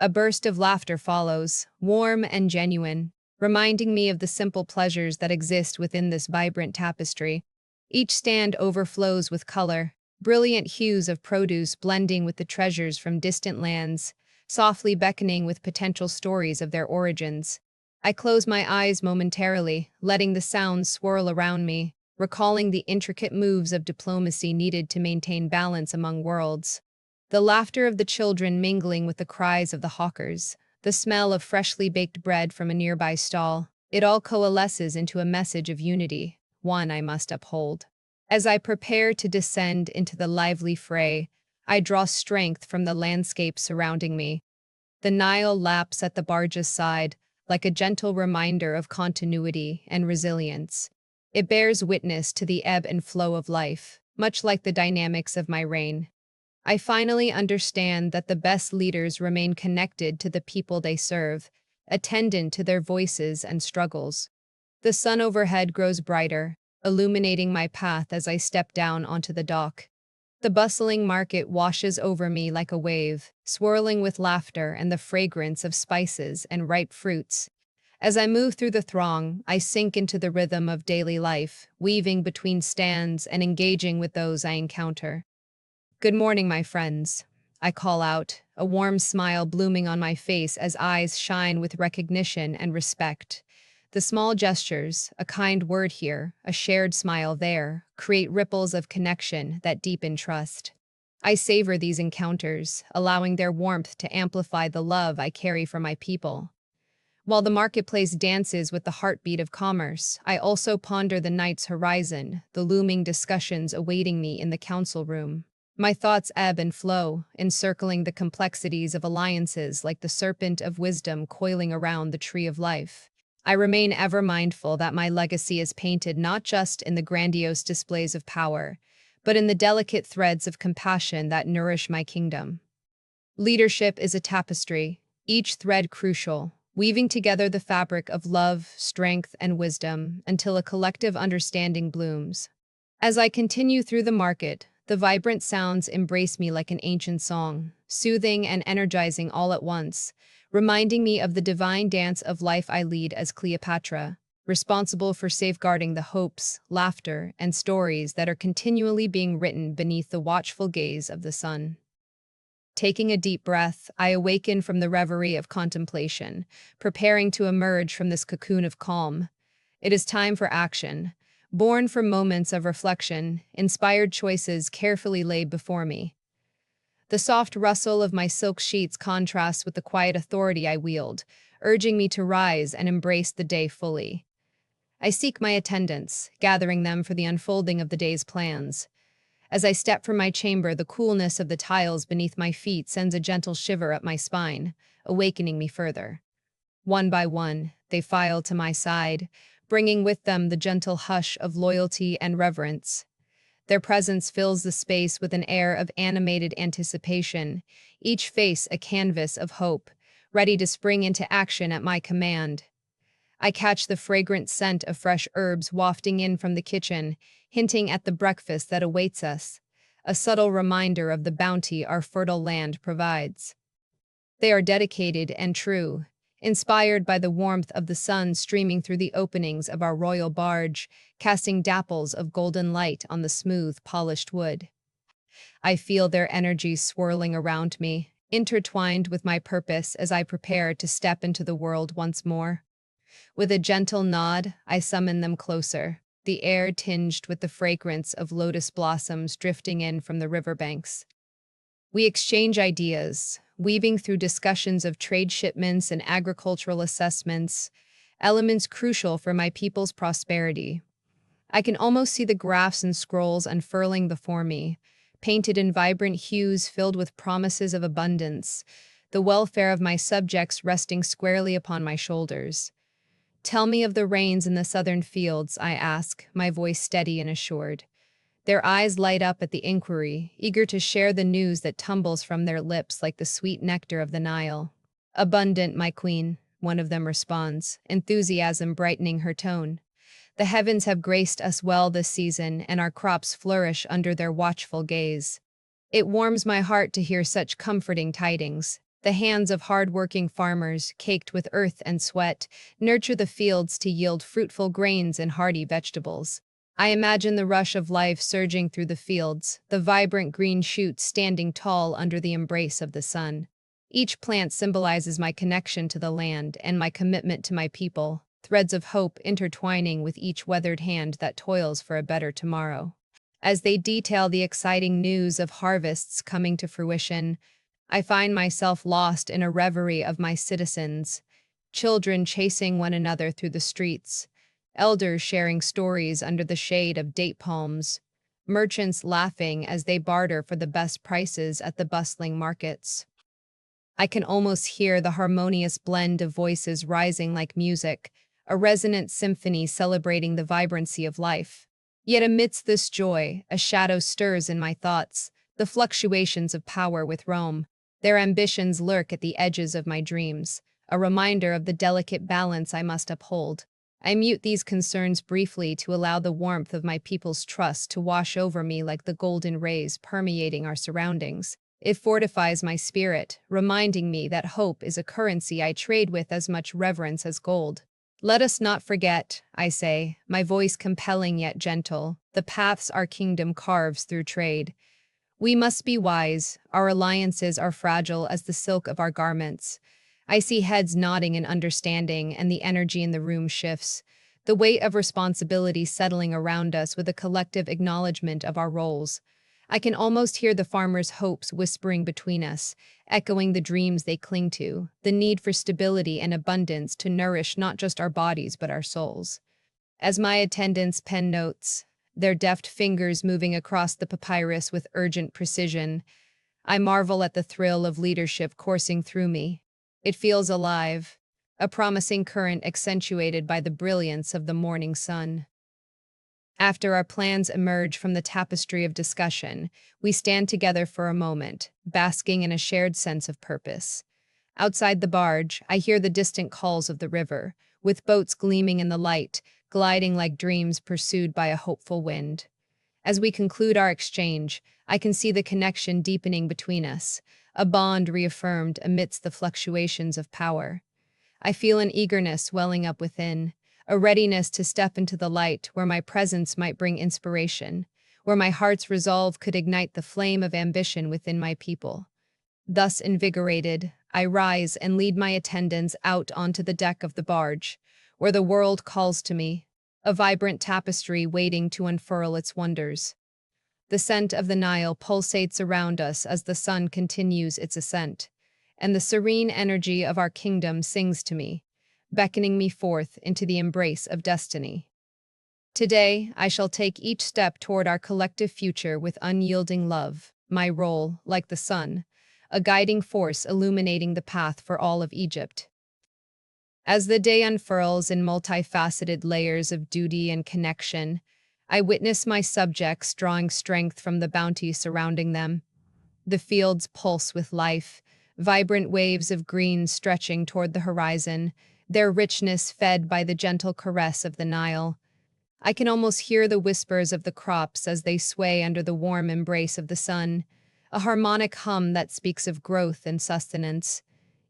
A burst of laughter follows, warm and genuine, reminding me of the simple pleasures that exist within this vibrant tapestry. Each stand overflows with color, brilliant hues of produce blending with the treasures from distant lands, softly beckoning with potential stories of their origins. I close my eyes momentarily, letting the sounds swirl around me, recalling the intricate moves of diplomacy needed to maintain balance among worlds. The laughter of the children mingling with the cries of the hawkers, the smell of freshly baked bread from a nearby stall, it all coalesces into a message of unity, one I must uphold. As I prepare to descend into the lively fray, I draw strength from the landscape surrounding me. The Nile laps at the barge's side, like a gentle reminder of continuity and resilience. It bears witness to the ebb and flow of life, much like the dynamics of my reign. I finally understand that the best leaders remain connected to the people they serve, attendant to their voices and struggles. The sun overhead grows brighter, illuminating my path as I step down onto the dock. The bustling market washes over me like a wave, swirling with laughter and the fragrance of spices and ripe fruits. As I move through the throng, I sink into the rhythm of daily life, weaving between stands and engaging with those I encounter. Good morning, my friends. I call out, a warm smile blooming on my face as eyes shine with recognition and respect. The small gestures, a kind word here, a shared smile there, create ripples of connection that deepen trust. I savor these encounters, allowing their warmth to amplify the love I carry for my people. While the marketplace dances with the heartbeat of commerce, I also ponder the night's horizon, the looming discussions awaiting me in the council room. My thoughts ebb and flow, encircling the complexities of alliances like the serpent of wisdom coiling around the tree of life. I remain ever mindful that my legacy is painted not just in the grandiose displays of power, but in the delicate threads of compassion that nourish my kingdom. Leadership is a tapestry, each thread crucial, weaving together the fabric of love, strength, and wisdom until a collective understanding blooms. As I continue through the market, the vibrant sounds embrace me like an ancient song, soothing and energizing all at once, reminding me of the divine dance of life I lead as Cleopatra, responsible for safeguarding the hopes, laughter, and stories that are continually being written beneath the watchful gaze of the sun. Taking a deep breath, I awaken from the reverie of contemplation, preparing to emerge from this cocoon of calm. It is time for action. Born from moments of reflection, inspired choices carefully laid before me. The soft rustle of my silk sheets contrasts with the quiet authority I wield, urging me to rise and embrace the day fully. I seek my attendants, gathering them for the unfolding of the day's plans. As I step from my chamber, the coolness of the tiles beneath my feet sends a gentle shiver up my spine, awakening me further. One by one, they file to my side, bringing with them the gentle hush of loyalty and reverence. Their presence fills the space with an air of animated anticipation, each face a canvas of hope, ready to spring into action at my command. I catch the fragrant scent of fresh herbs wafting in from the kitchen, hinting at the breakfast that awaits us, a subtle reminder of the bounty our fertile land provides. They are dedicated and true, inspired by the warmth of the sun streaming through the openings of our royal barge, casting dapples of golden light on the smooth, polished wood. I feel their energies swirling around me, intertwined with my purpose as I prepare to step into the world once more. With a gentle nod, I summon them closer, the air tinged with the fragrance of lotus blossoms drifting in from the riverbanks. We exchange ideas, weaving through discussions of trade shipments and agricultural assessments, elements crucial for my people's prosperity. I can almost see the graphs and scrolls unfurling before me, painted in vibrant hues filled with promises of abundance, the welfare of my subjects resting squarely upon my shoulders. Tell me of the rains in the southern fields, I ask, my voice steady and assured. Their eyes light up at the inquiry, eager to share the news that tumbles from their lips like the sweet nectar of the Nile. Abundant, my queen, one of them responds, enthusiasm brightening her tone. The heavens have graced us well this season, and our crops flourish under their watchful gaze. It warms my heart to hear such comforting tidings. The hands of hard-working farmers, caked with earth and sweat, nurture the fields to yield fruitful grains and hardy vegetables. I imagine the rush of life surging through the fields, the vibrant green shoots standing tall under the embrace of the sun. Each plant symbolizes my connection to the land and my commitment to my people, threads of hope intertwining with each weathered hand that toils for a better tomorrow. As they detail the exciting news of harvests coming to fruition, I find myself lost in a reverie of my citizens, children chasing one another through the streets, elders sharing stories under the shade of date palms, merchants laughing as they barter for the best prices at the bustling markets. I can almost hear the harmonious blend of voices rising like music, a resonant symphony celebrating the vibrancy of life. Yet amidst this joy, a shadow stirs in my thoughts, the fluctuations of power with Rome. Their ambitions lurk at the edges of my dreams, a reminder of the delicate balance I must uphold. I mute these concerns briefly to allow the warmth of my people's trust to wash over me like the golden rays permeating our surroundings. It fortifies my spirit, reminding me that hope is a currency I trade with as much reverence as gold. Let us not forget, I say, my voice compelling yet gentle, the paths our kingdom carves through trade. We must be wise, our alliances are fragile as the silk of our garments. I see heads nodding in understanding, and the energy in the room shifts, the weight of responsibility settling around us with a collective acknowledgement of our roles. I can almost hear the farmers' hopes whispering between us, echoing the dreams they cling to, the need for stability and abundance to nourish not just our bodies but our souls. As my attendants pen notes, their deft fingers moving across the papyrus with urgent precision, I marvel at the thrill of leadership coursing through me. It feels alive, a promising current accentuated by the brilliance of the morning sun. After our plans emerge from the tapestry of discussion, we stand together for a moment, basking in a shared sense of purpose. Outside the barge, I hear the distant calls of the river, with boats gleaming in the light, gliding like dreams pursued by a hopeful wind. As we conclude our exchange, I can see the connection deepening between us, a bond reaffirmed amidst the fluctuations of power. I feel an eagerness welling up within, a readiness to step into the light where my presence might bring inspiration, where my heart's resolve could ignite the flame of ambition within my people. Thus invigorated, I rise and lead my attendants out onto the deck of the barge, where the world calls to me, a vibrant tapestry waiting to unfurl its wonders. The scent of the Nile pulsates around us as the sun continues its ascent, and the serene energy of our kingdom sings to me, beckoning me forth into the embrace of destiny. Today, I shall take each step toward our collective future with unyielding love, my role, like the sun, a guiding force illuminating the path for all of Egypt. As the day unfurls in multifaceted layers of duty and connection, I witness my subjects drawing strength from the bounty surrounding them. The fields pulse with life, vibrant waves of green stretching toward the horizon, their richness fed by the gentle caress of the Nile. I can almost hear the whispers of the crops as they sway under the warm embrace of the sun, a harmonic hum that speaks of growth and sustenance.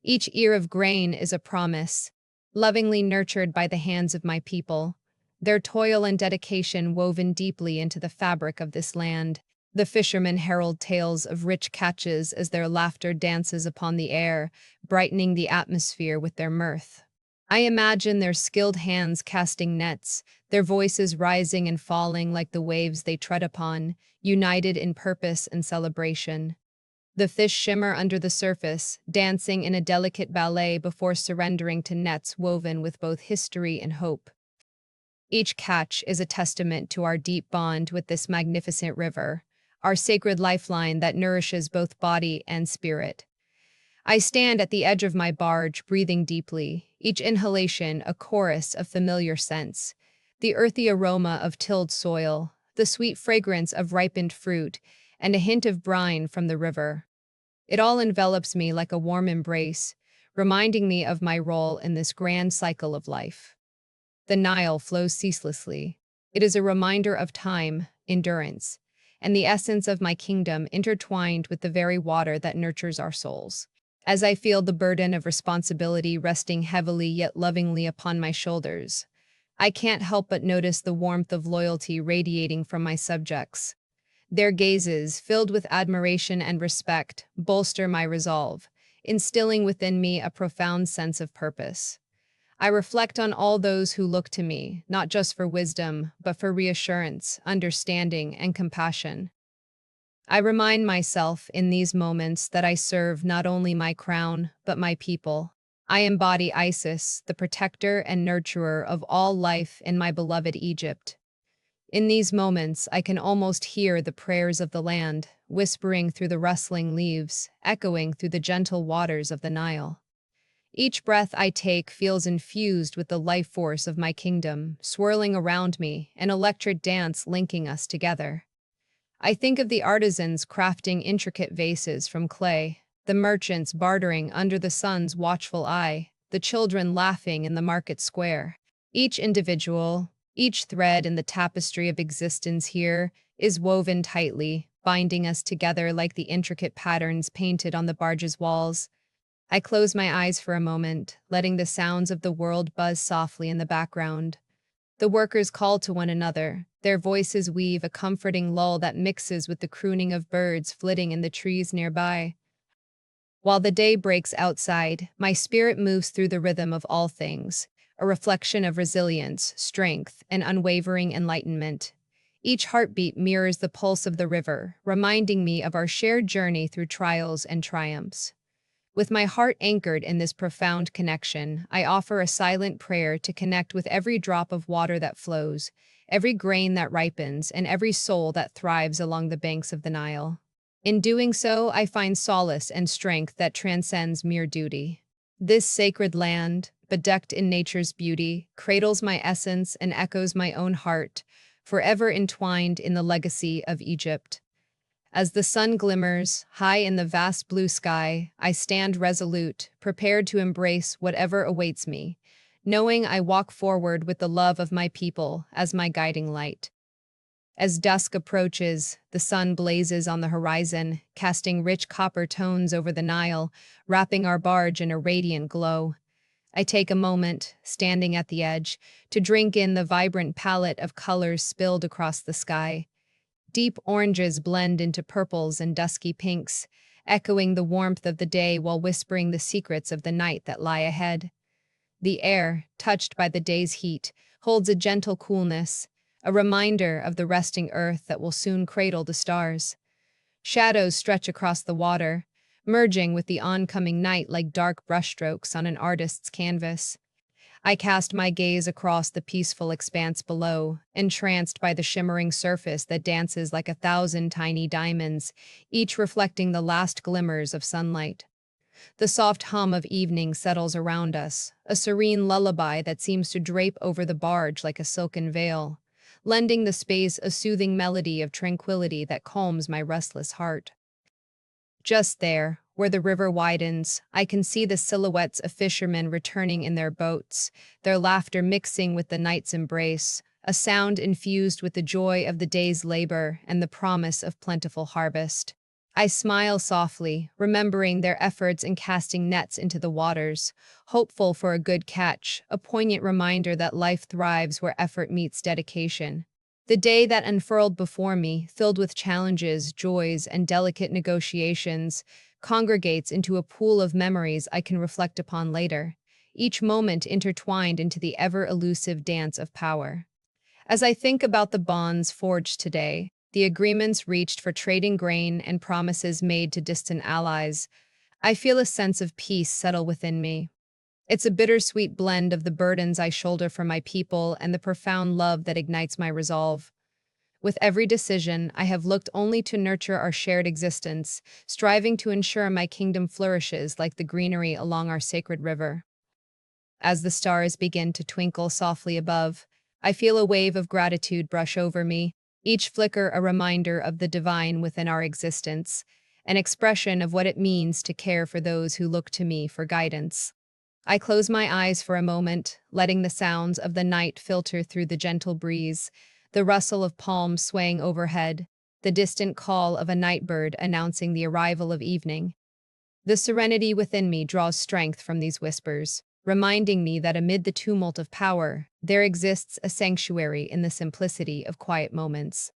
Each ear of grain is a promise, lovingly nurtured by the hands of my people, their toil and dedication woven deeply into the fabric of this land. The fishermen herald tales of rich catches as their laughter dances upon the air, brightening the atmosphere with their mirth. I imagine their skilled hands casting nets, their voices rising and falling like the waves they tread upon, united in purpose and celebration. The fish shimmer under the surface, dancing in a delicate ballet before surrendering to nets woven with both history and hope. Each catch is a testament to our deep bond with this magnificent river, our sacred lifeline that nourishes both body and spirit. I stand at the edge of my barge, breathing deeply, each inhalation a chorus of familiar scents, the earthy aroma of tilled soil, the sweet fragrance of ripened fruit, and a hint of brine from the river. It all envelops me like a warm embrace, reminding me of my role in this grand cycle of life. The Nile flows ceaselessly. It is a reminder of time, endurance, and the essence of my kingdom intertwined with the very water that nurtures our souls. As I feel the burden of responsibility resting heavily yet lovingly upon my shoulders, I can't help but notice the warmth of loyalty radiating from my subjects. Their gazes, filled with admiration and respect, bolster my resolve, instilling within me a profound sense of purpose. I reflect on all those who look to me, not just for wisdom, but for reassurance, understanding, and compassion. I remind myself in these moments that I serve not only my crown, but my people. I embody Isis, the protector and nurturer of all life in my beloved Egypt. In these moments, I can almost hear the prayers of the land, whispering through the rustling leaves, echoing through the gentle waters of the Nile. Each breath I take feels infused with the life force of my kingdom, swirling around me, an electric dance linking us together. I think of the artisans crafting intricate vases from clay, the merchants bartering under the sun's watchful eye, the children laughing in the market square. Each individual, each thread in the tapestry of existence here is woven tightly, binding us together like the intricate patterns painted on the barge's walls. I close my eyes for a moment, letting the sounds of the world buzz softly in the background. The workers call to one another. Their voices weave a comforting lull that mixes with the crooning of birds flitting in the trees nearby. While the day breaks outside, my spirit moves through the rhythm of all things, a reflection of resilience, strength, and unwavering enlightenment. Each heartbeat mirrors the pulse of the river, reminding me of our shared journey through trials and triumphs. With my heart anchored in this profound connection, I offer a silent prayer to connect with every drop of water that flows, every grain that ripens, and every soul that thrives along the banks of the Nile. In doing so, I find solace and strength that transcends mere duty. This sacred land, bedecked in nature's beauty, cradles my essence and echoes my own heart, forever entwined in the legacy of Egypt. As the sun glimmers high in the vast blue sky, I stand resolute, prepared to embrace whatever awaits me, knowing I walk forward with the love of my people as my guiding light. As dusk approaches, the sun blazes on the horizon, casting rich copper tones over the Nile, wrapping our barge in a radiant glow. I take a moment, standing at the edge, to drink in the vibrant palette of colors spilled across the sky. Deep oranges blend into purples and dusky pinks, echoing the warmth of the day while whispering the secrets of the night that lie ahead. The air, touched by the day's heat, holds a gentle coolness, a reminder of the resting earth that will soon cradle the stars. Shadows stretch across the water, merging with the oncoming night like dark brushstrokes on an artist's canvas. I cast my gaze across the peaceful expanse below, entranced by the shimmering surface that dances like 1,000 tiny diamonds, each reflecting the last glimmers of sunlight. The soft hum of evening settles around us, a serene lullaby that seems to drape over the barge like a silken veil, lending the space a soothing melody of tranquility that calms my restless heart. Just there, where the river widens, I can see the silhouettes of fishermen returning in their boats, their laughter mixing with the night's embrace, a sound infused with the joy of the day's labor and the promise of plentiful harvest. I smile softly, remembering their efforts in casting nets into the waters, hopeful for a good catch, a poignant reminder that life thrives where effort meets dedication. The day that unfurled before me, filled with challenges, joys, and delicate negotiations, congregates into a pool of memories I can reflect upon later, each moment intertwined into the ever-elusive dance of power. As I think about the bonds forged today, the agreements reached for trading grain and promises made to distant allies, I feel a sense of peace settle within me. It's a bittersweet blend of the burdens I shoulder for my people and the profound love that ignites my resolve. With every decision, I have looked only to nurture our shared existence, striving to ensure my kingdom flourishes like the greenery along our sacred river. As the stars begin to twinkle softly above, I feel a wave of gratitude brush over me, each flicker a reminder of the divine within our existence, an expression of what it means to care for those who look to me for guidance. I close my eyes for a moment, letting the sounds of the night filter through the gentle breeze, the rustle of palms swaying overhead, the distant call of a night bird announcing the arrival of evening. The serenity within me draws strength from these whispers, reminding me that amid the tumult of power, there exists a sanctuary in the simplicity of quiet moments.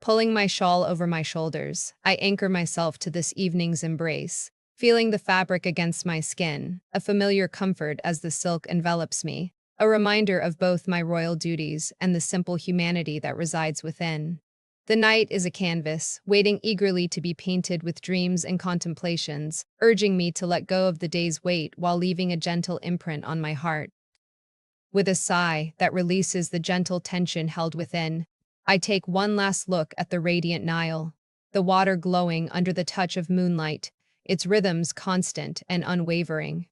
Pulling my shawl over my shoulders, I anchor myself to this evening's embrace, feeling the fabric against my skin, a familiar comfort as the silk envelops me, a reminder of both my royal duties and the simple humanity that resides within. The night is a canvas, waiting eagerly to be painted with dreams and contemplations, urging me to let go of the day's weight while leaving a gentle imprint on my heart. With a sigh that releases the gentle tension held within, I take one last look at the radiant Nile, the water glowing under the touch of moonlight, its rhythms constant and unwavering.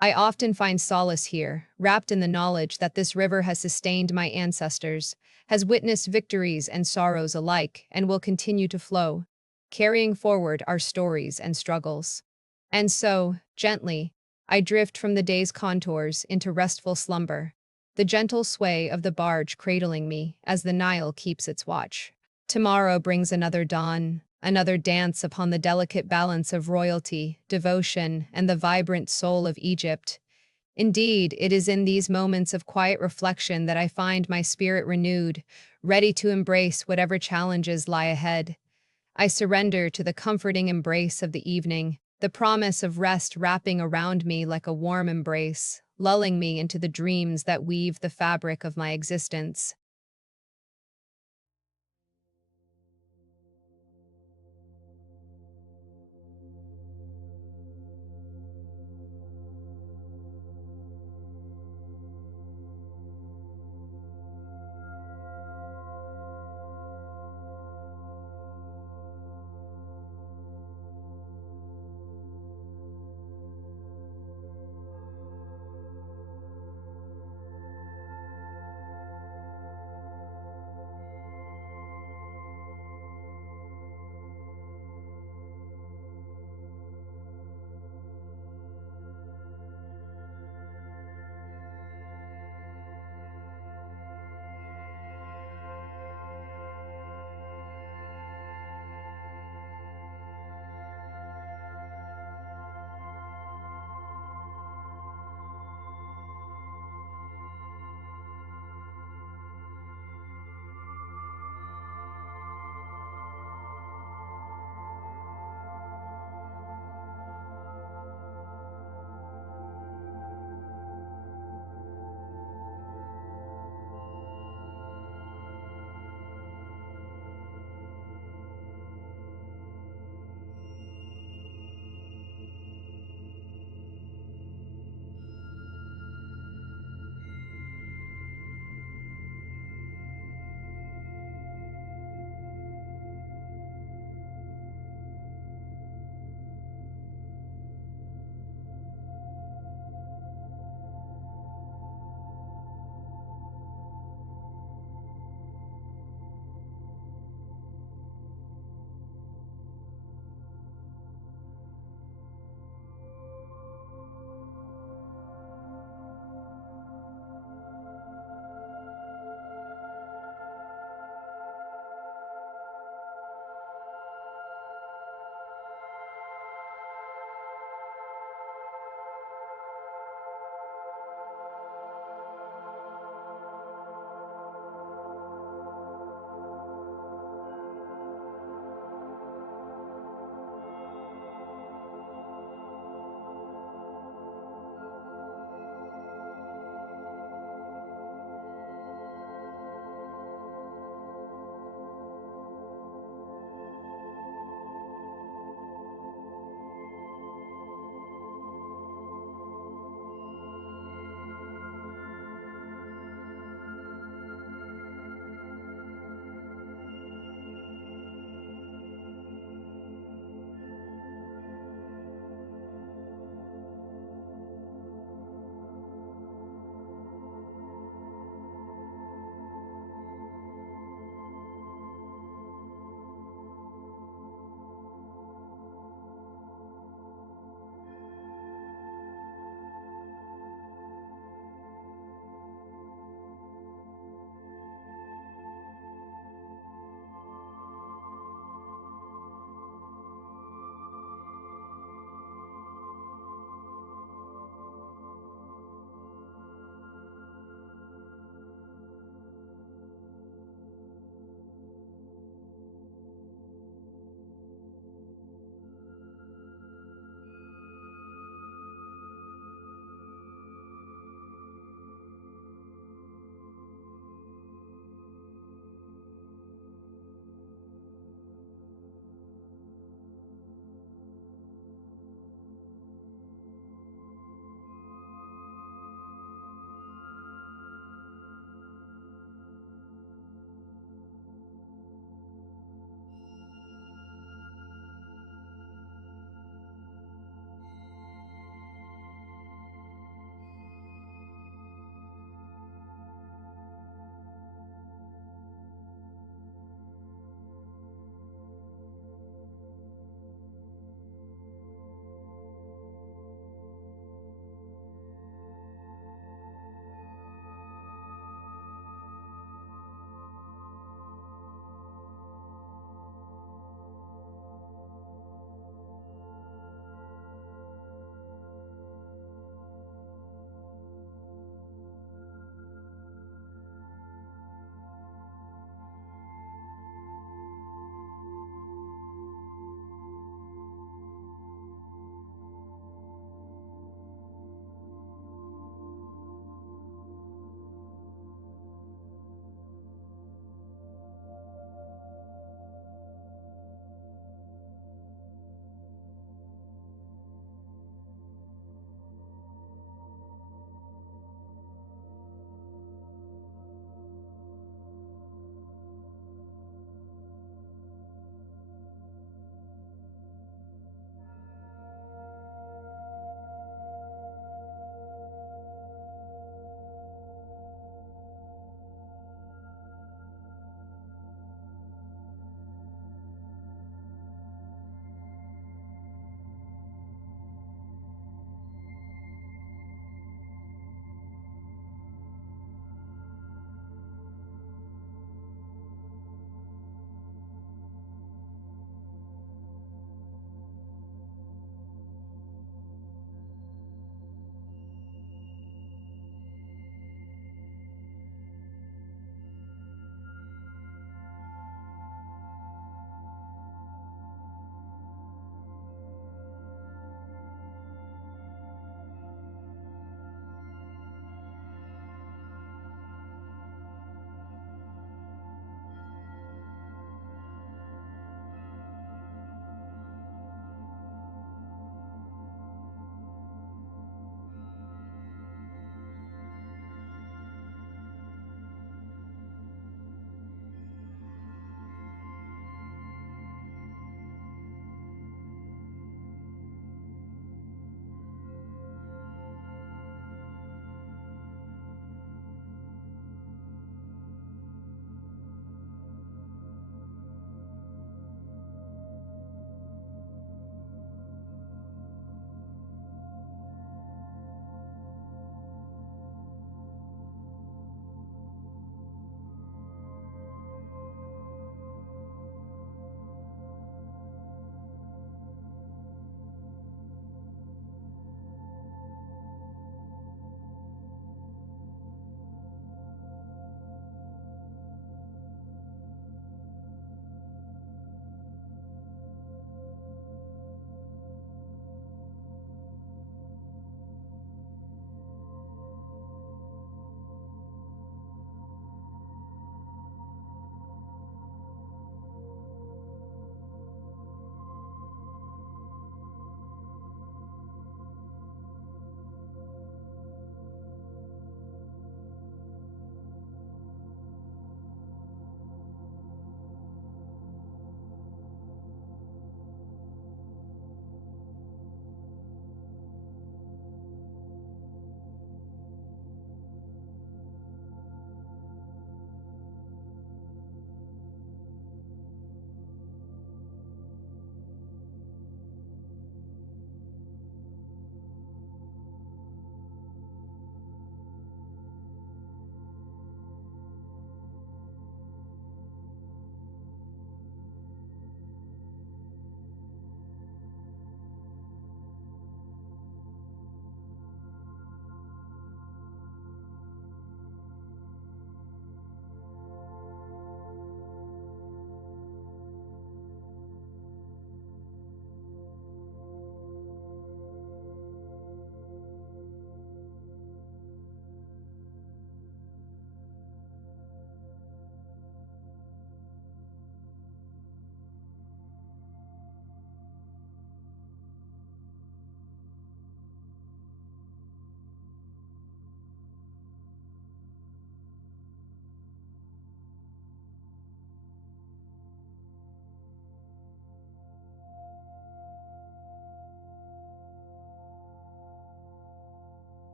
I often find solace here, wrapped in the knowledge that this river has sustained my ancestors, has witnessed victories and sorrows alike, and will continue to flow, carrying forward our stories and struggles. And so, gently, I drift from the day's contours into restful slumber, the gentle sway of the barge cradling me as the Nile keeps its watch. Tomorrow brings another dawn, another dance upon the delicate balance of royalty, devotion, and the vibrant soul of Egypt. Indeed, it is in these moments of quiet reflection that I find my spirit renewed, ready to embrace whatever challenges lie ahead. I surrender to the comforting embrace of the evening, the promise of rest wrapping around me like a warm embrace, lulling me into the dreams that weave the fabric of my existence.